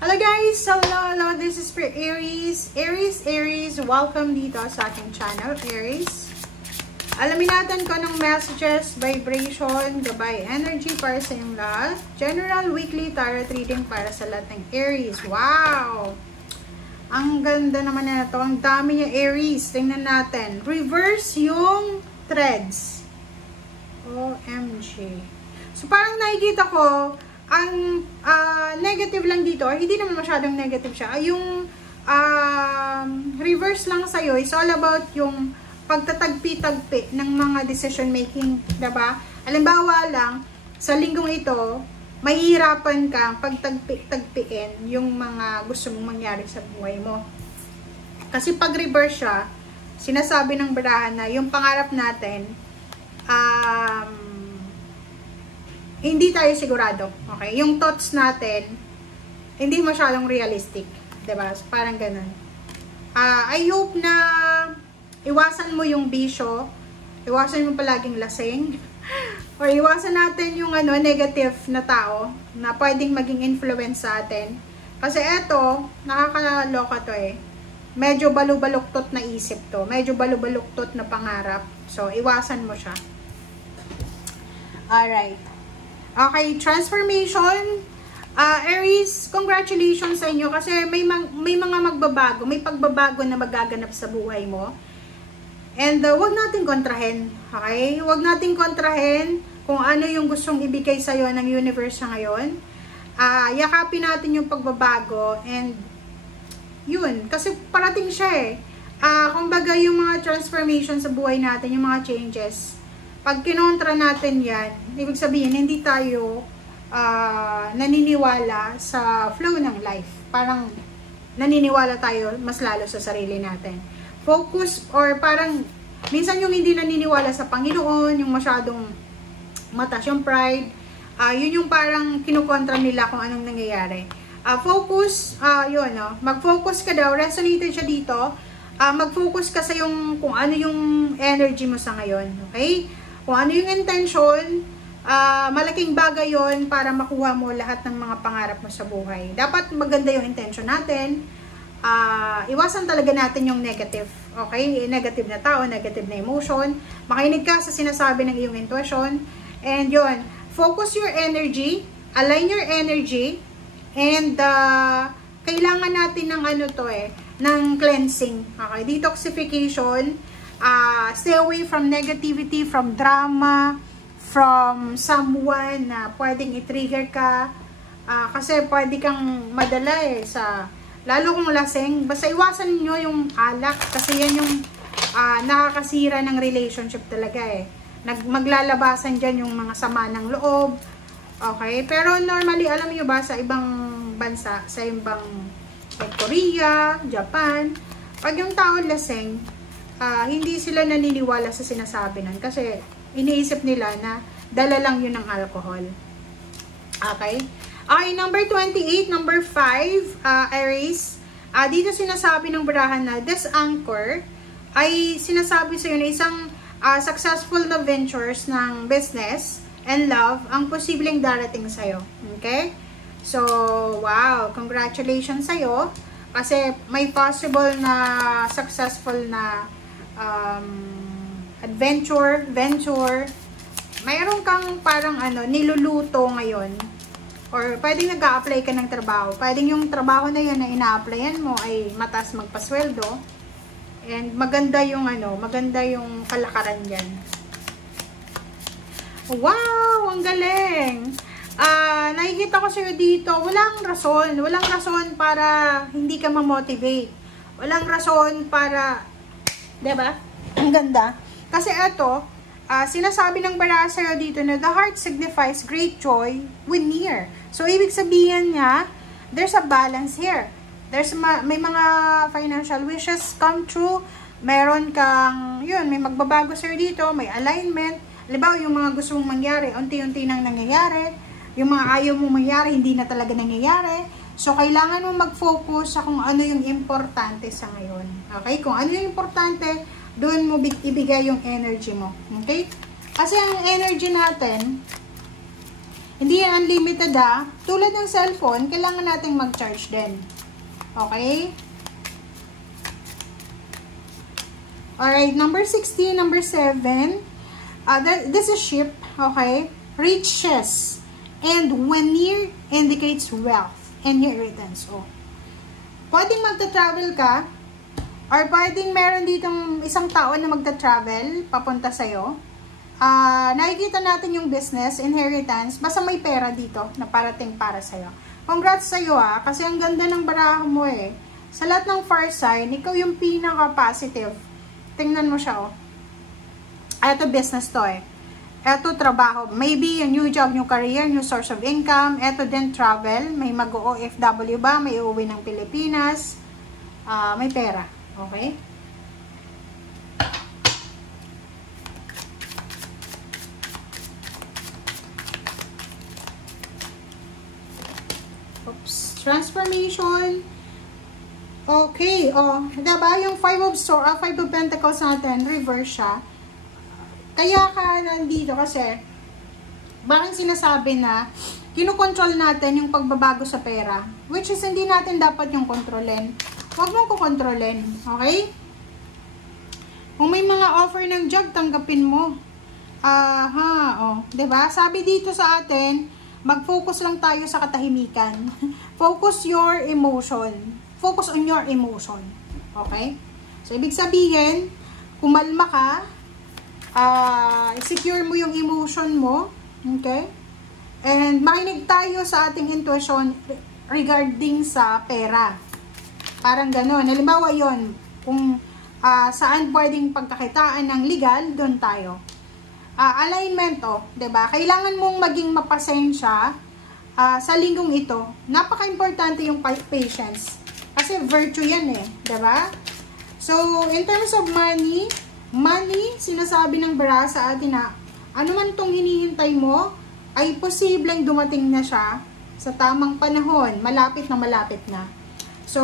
Hello guys! Hello! This is for Aries. Aries, welcome dito sa aking channel, Aries. Alamin natin kung anong messages, vibration, gabay, energy para sa inyong lahat. General weekly tarot reading para sa lahat ng Aries. Wow! Ang ganda naman na ito. Ang dami niya, Aries. Tingnan natin. Reverse yung threads. OMG. So parang nakikita ko, ang negative lang dito, or hindi naman masyadong negative siya, yung reverse lang sa'yo is all about yung pagtatagpi-tagpi ng mga decision making, diba? Halimbawa lang, sa linggong ito, mahihirapan kang pagtagpi-tagpiin yung mga gusto mong mangyari sa buhay mo. Kasi pag reverse siya, sinasabi ng barahan na yung pangarap natin, hindi tayo sigurado. Okay? Yung thoughts natin, hindi masyadong realistic. Diba? Parang ganun. I hope na iwasan mo yung bisyo, iwasan mo palaging lasing, or iwasan natin yung negative na tao na pwedeng maging influence sa atin. Kasi eto, nakakaloka to eh. Medyo balubaluktot na isip to. Medyo balubaluktot na pangarap. So, iwasan mo siya. Alright. Okay, transformation. Aries, congratulations sa inyo kasi may mga magbabago, may pagbabago na magaganap sa buhay mo. And wag natin kontrahin, okay? Wag natin kontrahin kung ano yung gustong ibigay sa iyo ng universe sa ngayon. Yakapin natin yung pagbabago and yun, kasi parating siya eh. Kumbaga yung mga transformation sa buhay natin, yung mga changes, pag kinontra natin yan, ibig sabihin, hindi tayo naniniwala sa flow ng life. Parang naniniwala tayo mas lalo sa sarili natin. Focus, or parang, minsan yung hindi naniniwala sa Panginoon, yung masyadong mataas yung pride, yun yung parang kinukontra nila kung anong nangyayari. Focus, yun, mag-focus ka daw, resonated siya dito, mag-focus ka sa kung ano yung energy mo sa ngayon, okay? Kung ano yung intention, malaking bagay yon para makuha mo lahat ng mga pangarap mo sa buhay. Dapat maganda yung intention natin. Iwasan talaga natin yung negative. Okay? Negative na tao, negative na emotion. Makinig ka sa sinasabi ng iyong intuition. And yun, focus your energy, align your energy, and kailangan natin ng ng cleansing. Okay? Detoxification. Stay away from negativity, from drama, from someone na pwedeng i-trigger ka. Kasi pwede kang madala lalo kung lasing. Basta iwasan niyo yung alak kasi yan yung nakakasira ng relationship talaga eh. Maglalabasan dyan yung mga sama ng loob. Okay? Pero normally, alam niyo ba, sa ibang bansa, sa ibang Korea, Japan, pag yung tao lasing, hindi sila naniniwala sa sinasabi nun kasi iniisip nila na dala lang yun ng alcohol. Okay? Okay, number 28, number 5, Aries. Dito sinasabi ng barahan na this anchor ay sinasabi sa na isang successful na ventures ng business and love ang posibleng darating sa'yo. Okay? So, wow, congratulations sa'yo kasi may possible na successful na venture, mayroon kang parang niluluto ngayon, or pwedeng nag-a-apply ka ng trabaho, pwedeng yung trabaho na yun na ina-applyan mo ay mataas magpasweldo, and maganda yung kalakaran dyan. Wow, ang galing! Nakikita ko sa'yo dito, walang rason para hindi ka ma-motivate, walang rason para, diba? Ang ganda. Kasi ito, sinasabi ng baraha sa'yo dito na the heart signifies great joy when near. So, ibig sabihin niya, there's a balance here. May mga financial wishes come true. Meron kang, may magbabago sa'yo dito, may alignment. Halimbawa, yung mga gusto mong mangyari, unti-unti nang nangyayari. Yung mga ayaw mong mangyari, hindi na talaga nangyayari. So, kailangan mo mag-focus sa kung ano yung importante sa ngayon. Okay? Kung ano yung importante, doon mo ibigay yung energy mo. Okay? Kasi ang energy natin, Hindi yan unlimited Tulad ng cellphone, kailangan nating mag-charge din. Okay? Alright, number 16, number 7. This is ship, okay? Riches. And when near indicates wealth and inheritance. Pwedeng magta-travel ka, or pwedeng meron ditong isang tao na magta-travel, papunta sa'yo. Nakikita natin yung business, inheritance, basta may pera dito na parating para sa'yo. Congrats sa'yo kasi ang ganda ng baraha mo Sa lahat ng far sign, ikaw yung pinaka-positive. Tingnan mo siya Ito business to Ito trabaho. Maybe a new job, new career, new source of income. Ito din travel. May mag-OFW ba? May uuwi ng Pilipinas. May pera. Okay? Oops. Transformation. Okay. Diba? Yung 5 of Pentacles natin, reverse siya. Kaya ka nandito kasi parang sinasabi na kinukontrol natin yung pagbabago sa pera. Which is hindi natin dapat yung kontrolin. Huwag mong kukontrolin. Okay? Kung may mga offer ng job, tanggapin mo. Diba? Sabi dito sa atin, mag-focus lang tayo sa katahimikan. Focus your emotion. Focus on your emotion. Okay? So, ibig sabihin, kumalma ka, secure mo yung emotion mo, okay? And makinig tayo sa ating intuition regarding sa pera. Parang gano'n. Halimbawa yon, kung saan pwedeng pagkakitaan ng legal, doon tayo. Alignment, diba? Kailangan mong maging mapasensya sa linggong ito. Napaka-importante yung patience. Kasi virtue yan diba? So, in terms of money, sinasabi ng bara sa atin na ano man itong hinihintay mo, ay posibleng dumating na siya sa tamang panahon. Malapit na. So,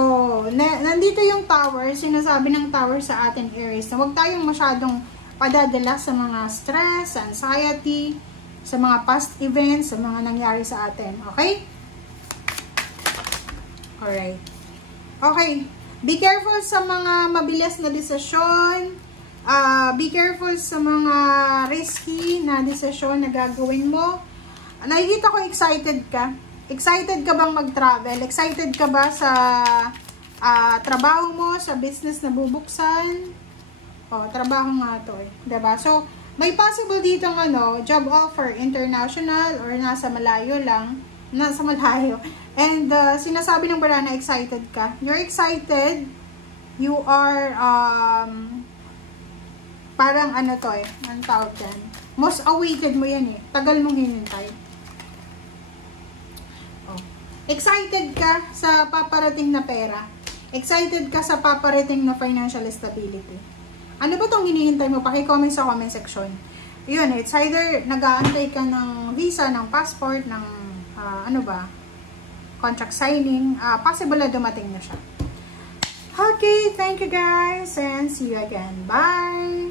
nandito yung tower, sinasabi ng tower sa atin, Aries, na huwag tayong masyadong padadala sa mga stress, anxiety, sa mga past events, sa mga nangyari sa atin. Okay? Alright. Okay. Be careful sa mga mabilis na desisyon. Be careful sa mga risky na desisyon na gagawin mo. Nakikita ko excited ka. Excited ka bang mag-travel? Excited ka ba sa trabaho mo, sa business na bubuksan? Trabaho nga to diba? So, may possible ditong job offer, international or nasa malayo lang. Nasa malayo. And sinasabi ng bara na excited ka. You're excited. You are parang anong tawag dyan? Most awaited mo yan Tagal mong hinintay. Excited ka sa paparating na pera. Excited ka sa paparating na financial stability. Ano ba itong hinihintay mo? Paki-comment sa comment section. Yun, it's either nag-aantay ka ng visa, ng passport, ng contract signing. Possible na dumating na siya. Okay, thank you guys and see you again. Bye!